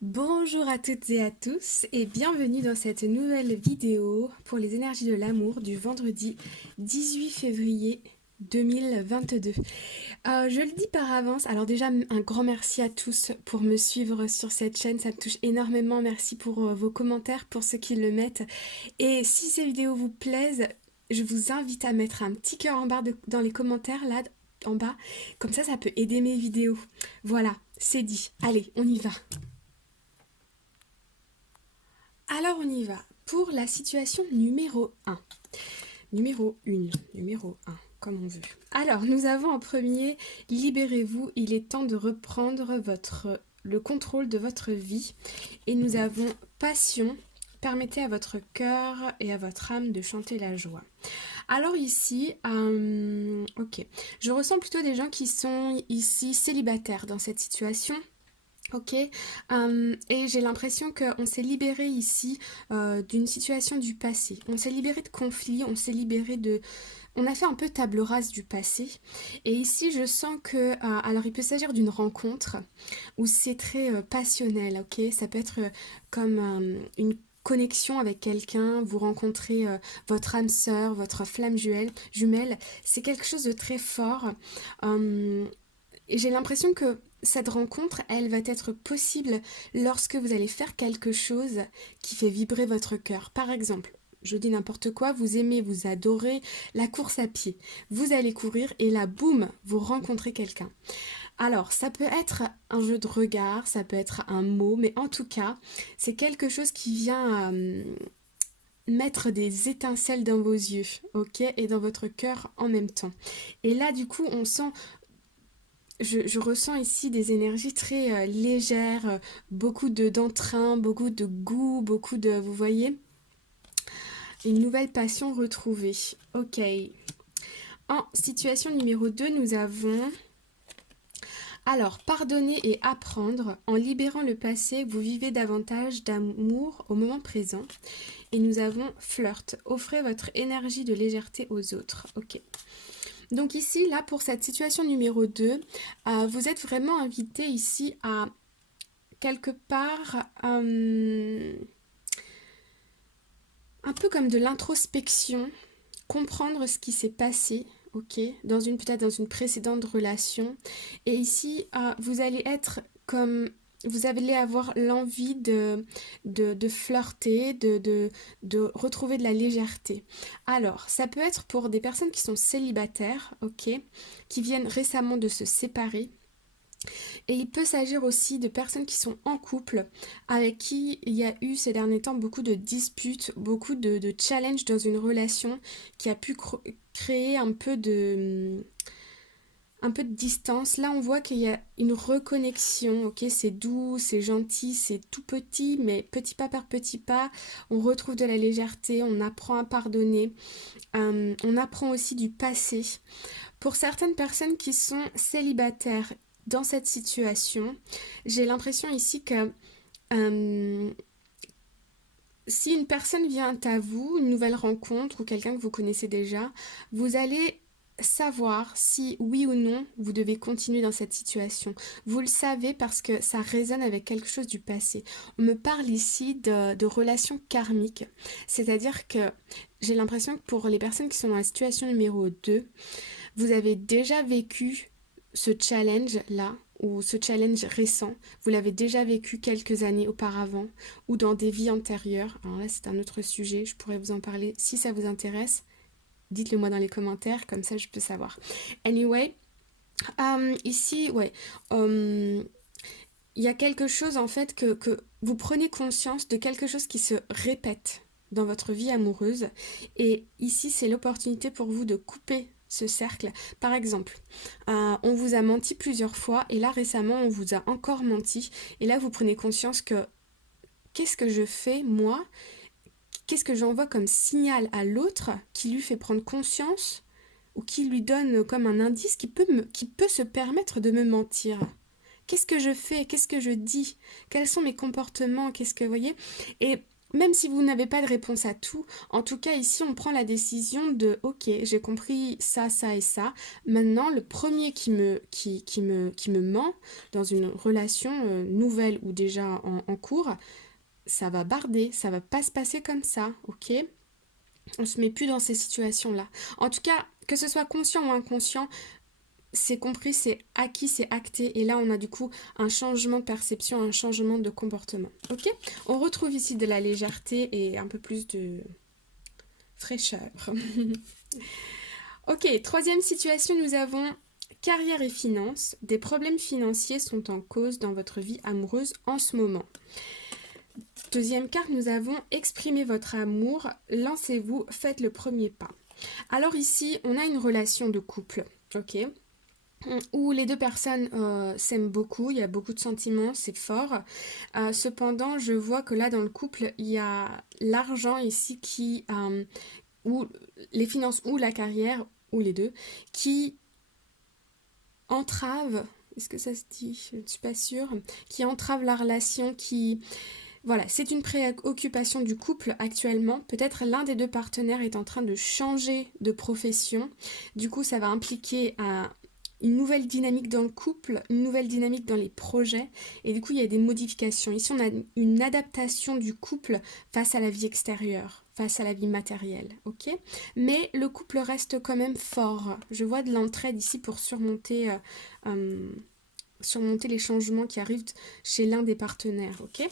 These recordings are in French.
Bonjour à toutes et à tous et bienvenue dans cette nouvelle vidéo pour les énergies de l'amour du vendredi 18 février 2022. Je le dis par avance, alors déjà un grand merci à tous pour me suivre sur cette chaîne, ça me touche énormément, merci pour vos commentaires, pour ceux qui le mettent. Et si ces vidéos vous plaisent, je vous invite à mettre un petit cœur en barre dans les commentaires là en bas, comme ça peut aider mes vidéos. Voilà, c'est dit, allez on y va. Alors on y va pour la situation numéro 1. Numéro 1, comme on veut. Alors nous avons en premier, libérez-vous, il est temps de reprendre le contrôle de votre vie. Et nous avons passion, permettez à votre cœur et à votre âme de chanter la joie. Alors ici, ok, je ressens plutôt des gens qui sont ici célibataires dans cette situation. Ok, et j'ai l'impression qu'on s'est libéré ici d'une situation du passé. On s'est libéré de conflits, on s'est libéré de... On a fait un peu table rase du passé. Et ici, je sens que... alors, il peut s'agir d'une rencontre où c'est très passionnel, ok? Ça peut être comme une connexion avec quelqu'un, vous rencontrez votre âme sœur, votre flamme jumelle. C'est quelque chose de très fort. Et j'ai l'impression que cette rencontre, elle va être possible lorsque vous allez faire quelque chose qui fait vibrer votre cœur. Par exemple, je dis n'importe quoi, vous aimez, vous adorez la course à pied. Vous allez courir et là, boum, vous rencontrez quelqu'un. Alors, ça peut être un jeu de regard, ça peut être un mot, mais en tout cas, c'est quelque chose qui vient mettre des étincelles dans vos yeux, ok, et dans votre cœur en même temps. Et là, du coup, on sent je ressens ici des énergies très légères, beaucoup d'entrain, beaucoup de goût, beaucoup de... Vous voyez? Une nouvelle passion retrouvée. Ok. En situation numéro 2, nous avons... Alors, pardonner et apprendre. En libérant le passé, vous vivez davantage d'amour au moment présent. Et nous avons flirt. Offrez votre énergie de légèreté aux autres. Ok. Donc ici, là, pour cette situation numéro 2, vous êtes vraiment invité ici à quelque part un peu comme de l'introspection, comprendre ce qui s'est passé, ok, peut-être dans une précédente relation. Et ici, vous allez être comme vous allez avoir l'envie de flirter, de retrouver de la légèreté. Alors, ça peut être pour des personnes qui sont célibataires, ok, qui viennent récemment de se séparer. Et il peut s'agir aussi de personnes qui sont en couple, avec qui il y a eu ces derniers temps beaucoup de disputes, beaucoup de challenges dans une relation qui a pu créer un peu de distance. Là, on voit qu'il y a une reconnexion, ok, c'est doux, c'est gentil, c'est tout petit, mais petit pas par petit pas, on retrouve de la légèreté, on apprend à pardonner, on apprend aussi du passé. Pour certaines personnes qui sont célibataires dans cette situation, j'ai l'impression ici que si une personne vient à vous, une nouvelle rencontre ou quelqu'un que vous connaissez déjà, vous allez savoir si oui ou non vous devez continuer dans cette situation. Vous le savez parce que ça résonne avec quelque chose du passé. On me parle ici de relations karmiques, c'est-à-dire que j'ai l'impression que pour les personnes qui sont dans la situation numéro 2, vous avez déjà vécu ce challenge-là, ou ce challenge récent, vous l'avez déjà vécu quelques années auparavant, ou dans des vies antérieures. Alors là, c'est un autre sujet, je pourrais vous en parler si ça vous intéresse. Dites-le moi dans les commentaires, comme ça je peux savoir. Anyway, ici, ouais, il y a quelque chose en fait que vous prenez conscience de quelque chose qui se répète dans votre vie amoureuse. Et ici, c'est l'opportunité pour vous de couper ce cercle. Par exemple, on vous a menti plusieurs fois et là récemment, on vous a encore menti. Et là, vous prenez conscience que qu'est-ce que je fais moi? Qu'est-ce que j'envoie comme signal à l'autre qui lui fait prendre conscience ou qui lui donne comme un indice qui peut se permettre de me mentir? Qu'est-ce que je fais? Qu'est-ce que je dis? Quels sont mes comportements? Qu'est-ce que vous voyez? Et même si vous n'avez pas de réponse à tout, en tout cas ici on prend la décision de ok, j'ai compris ça, ça et ça. Maintenant le premier qui me ment dans une relation nouvelle ou déjà en cours, ça va barder, ça va pas se passer comme ça, ok? On se met plus dans ces situations-là. En tout cas, que ce soit conscient ou inconscient, c'est compris, c'est acquis, c'est acté. Et là, on a du coup un changement de perception, un changement de comportement. Ok? On retrouve ici de la légèreté et un peu plus de fraîcheur. Ok, troisième situation, nous avons carrière et finances. Des problèmes financiers sont en cause dans votre vie amoureuse en ce moment. Deuxième carte, nous avons exprimez votre amour, lancez-vous, faites le premier pas. Alors ici, on a une relation de couple, ok, où les deux personnes s'aiment beaucoup, il y a beaucoup de sentiments, c'est fort. Cependant, je vois que là, dans le couple, il y a l'argent ici ou les finances ou la carrière, ou les deux, qui entravent, est-ce que ça se dit? Je ne suis pas sûre, qui entravent la relation, Voilà, c'est une préoccupation du couple actuellement. Peut-être l'un des deux partenaires est en train de changer de profession. Du coup, ça va impliquer une nouvelle dynamique dans le couple, une nouvelle dynamique dans les projets. Et du coup, il y a des modifications. Ici, on a une adaptation du couple face à la vie extérieure, face à la vie matérielle, ok? Mais le couple reste quand même fort. Je vois de l'entraide ici pour surmonter les changements qui arrivent chez l'un des partenaires, ok?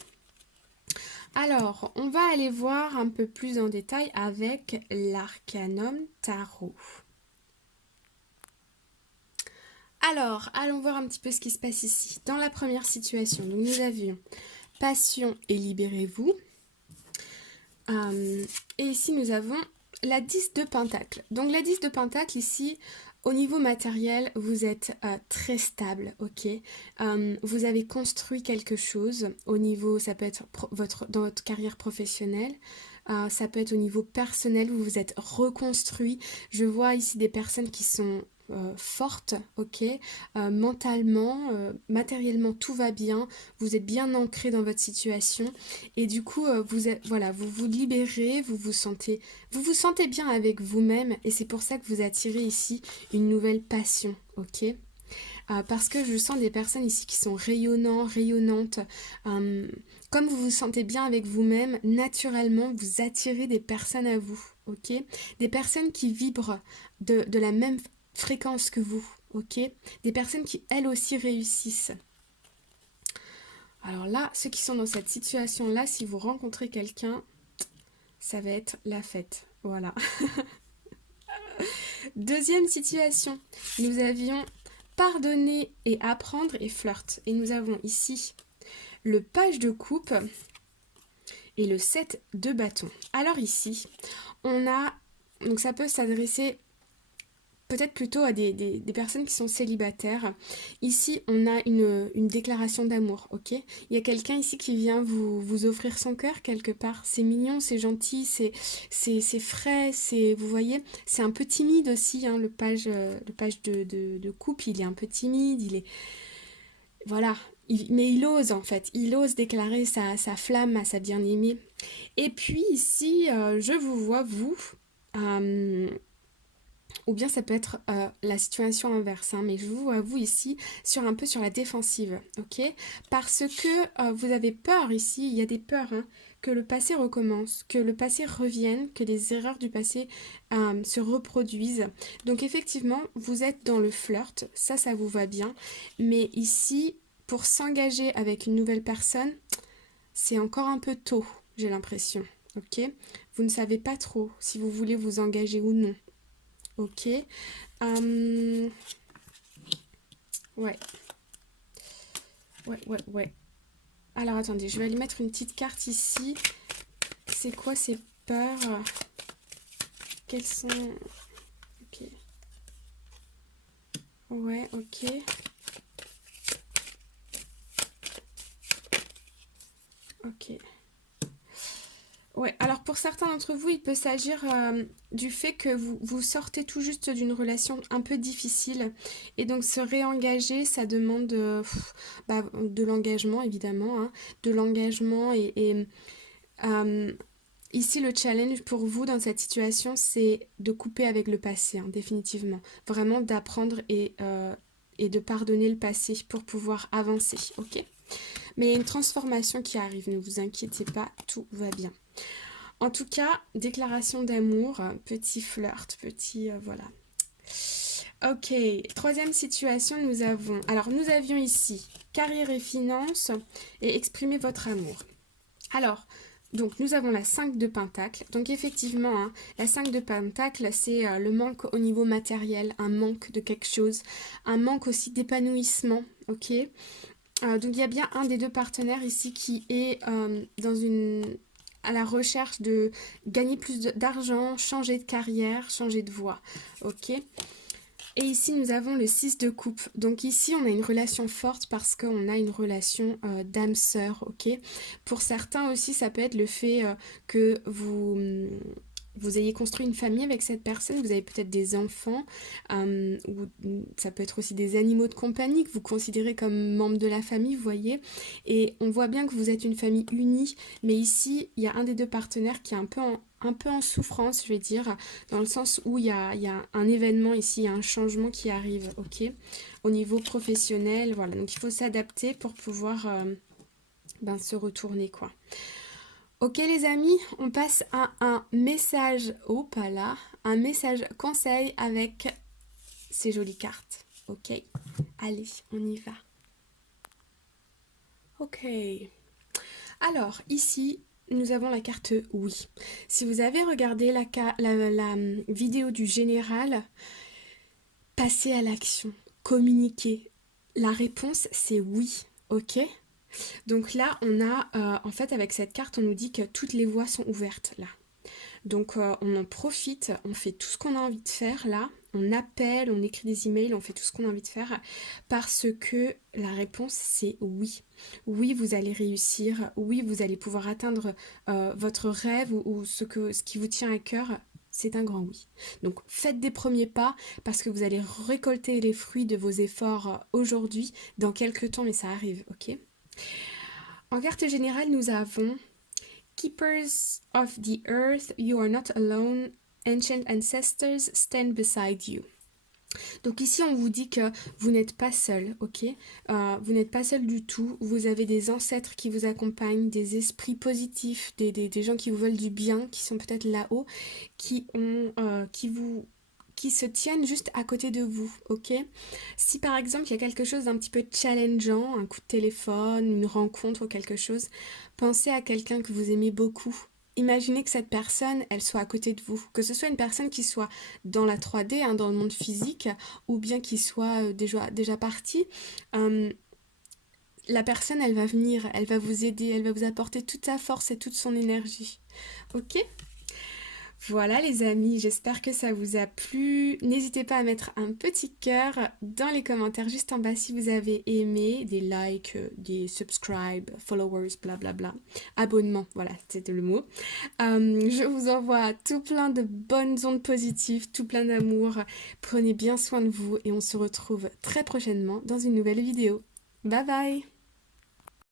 Alors, on va aller voir un peu plus en détail avec l'Arcanum Tarot. Alors, allons voir un petit peu ce qui se passe ici. Dans la première situation, donc nous avions Passion et libérez-vous. Et ici, nous avons la 10 de Pentacle. Donc la 10 de Pentacle, ici, au niveau matériel, vous êtes très stable, ok. Vous avez construit quelque chose au niveau, ça peut être dans votre carrière professionnelle, ça peut être au niveau personnel, vous vous êtes reconstruit. Je vois ici des personnes qui sont fortes, ok, mentalement, matériellement, tout va bien, vous êtes bien ancré dans votre situation et du coup, voilà, vous vous libérez, vous vous sentez bien avec vous-même et c'est pour ça que vous attirez ici une nouvelle passion, ok? Parce que je sens des personnes ici qui sont rayonnants, rayonnantes. Comme vous vous sentez bien avec vous-même, naturellement, vous attirez des personnes à vous, ok? Des personnes qui vibrent de la même fréquence que vous, ok? Des personnes qui, elles aussi, réussissent. Alors là, ceux qui sont dans cette situation-là, si vous rencontrez quelqu'un, ça va être la fête. Voilà. Deuxième situation, nous avions pardonner et apprendre et flirt. Et nous avons ici le page de coupe et le 7 de bâton. Alors ici, on a, donc ça peut s'adresser peut-être plutôt à des personnes qui sont célibataires. Ici, on a une déclaration d'amour, ok? Il y a quelqu'un ici qui vient vous offrir son cœur quelque part. C'est mignon, c'est gentil, c'est frais, vous voyez, c'est un peu timide aussi, hein, le page de coupe, il est un peu timide, il est... Voilà, mais il ose en fait, il ose déclarer sa flamme à sa bien-aimée. Et puis ici, je vous vois, vous... ou bien ça peut être la situation inverse, hein, mais je vous vois vous ici un peu sur la défensive, ok? Parce que vous avez peur ici, il y a des peurs, hein, que le passé recommence, que le passé revienne, que les erreurs du passé se reproduisent. Donc effectivement, vous êtes dans le flirt, ça vous va bien, mais ici, pour s'engager avec une nouvelle personne, c'est encore un peu tôt, j'ai l'impression, ok? Vous ne savez pas trop si vous voulez vous engager ou non. Ok. Ouais. Ouais. Alors attendez, je vais aller mettre une petite carte ici. C'est quoi ces peurs? Quelles sont... Ok. Ouais, ok. Ok. Ouais, alors pour certains d'entre vous, il peut s'agir du fait que vous sortez tout juste d'une relation un peu difficile. Et donc se réengager, ça demande de l'engagement, évidemment. Hein, de l'engagement et Ici, le challenge pour vous dans cette situation, c'est de couper avec le passé, hein, définitivement. Vraiment d'apprendre et de pardonner le passé pour pouvoir avancer, ok? Mais il y a une transformation qui arrive, ne vous inquiétez pas, tout va bien. En tout cas, déclaration d'amour, petit flirt, petit... voilà. Ok, troisième situation, nous avions ici carrière et finances et exprimer votre amour. Alors, donc nous avons la 5 de Pentacle. Donc effectivement, hein, la 5 de Pentacle, c'est le manque au niveau matériel, un manque de quelque chose, un manque aussi d'épanouissement, ok. Donc il y a bien un des deux partenaires ici qui est à la recherche de gagner plus d'argent, changer de carrière, changer de voie, ok. Et ici, nous avons le 6 de coupe. Donc ici, on a une relation forte parce qu'on a une relation d'âme sœur, ok. Pour certains aussi, ça peut être le fait que vous ayez construit une famille avec cette personne, vous avez peut-être des enfants, ou ça peut être aussi des animaux de compagnie que vous considérez comme membres de la famille, vous voyez. Et on voit bien que vous êtes une famille unie, mais ici, il y a un des deux partenaires qui est un peu en souffrance, je vais dire, dans le sens où il y a un événement ici, il y a un changement qui arrive, ok, au niveau professionnel, voilà. Donc il faut s'adapter pour pouvoir se retourner, quoi. Ok les amis, on passe à un message, oh pas là, un message conseil avec ces jolies cartes. Ok, allez, on y va. Ok. Alors ici, nous avons la carte oui. Si vous avez regardé la vidéo du général, passez à l'action, communiquez. La réponse c'est oui, ok? Donc là, on a, en fait, avec cette carte, on nous dit que toutes les voies sont ouvertes là. Donc on en profite, on fait tout ce qu'on a envie de faire là, on appelle, on écrit des emails, on fait tout ce qu'on a envie de faire parce que la réponse c'est oui. Oui, vous allez réussir, oui, vous allez pouvoir atteindre votre rêve ou ce qui vous tient à cœur. C'est un grand oui. Donc faites des premiers pas parce que vous allez récolter les fruits de vos efforts aujourd'hui, dans quelques temps, mais ça arrive, ok? En carte générale, nous avons Keepers of the earth, you are not alone. Ancient ancestors stand beside you. Donc ici, on vous dit que vous n'êtes pas seul, ok? Vous n'êtes pas seul du tout. Vous avez des ancêtres qui vous accompagnent, des esprits positifs, des gens qui vous veulent du bien, qui sont peut-être là-haut, qui se tiennent juste à côté de vous, ok? Si par exemple il y a quelque chose d'un petit peu challengeant, un coup de téléphone, une rencontre ou quelque chose, pensez à quelqu'un que vous aimez beaucoup. Imaginez que cette personne, elle soit à côté de vous. Que ce soit une personne qui soit dans la 3D, hein, dans le monde physique, ou bien qui soit déjà partie. La personne, elle va venir, elle va vous aider, elle va vous apporter toute sa force et toute son énergie. Ok ? Voilà les amis, j'espère que ça vous a plu. N'hésitez pas à mettre un petit cœur dans les commentaires juste en bas si vous avez aimé, des likes, des subscribes, followers, blablabla. Abonnement, voilà, c'était le mot. Je vous envoie tout plein de bonnes ondes positives, tout plein d'amour. Prenez bien soin de vous et on se retrouve très prochainement dans une nouvelle vidéo. Bye bye!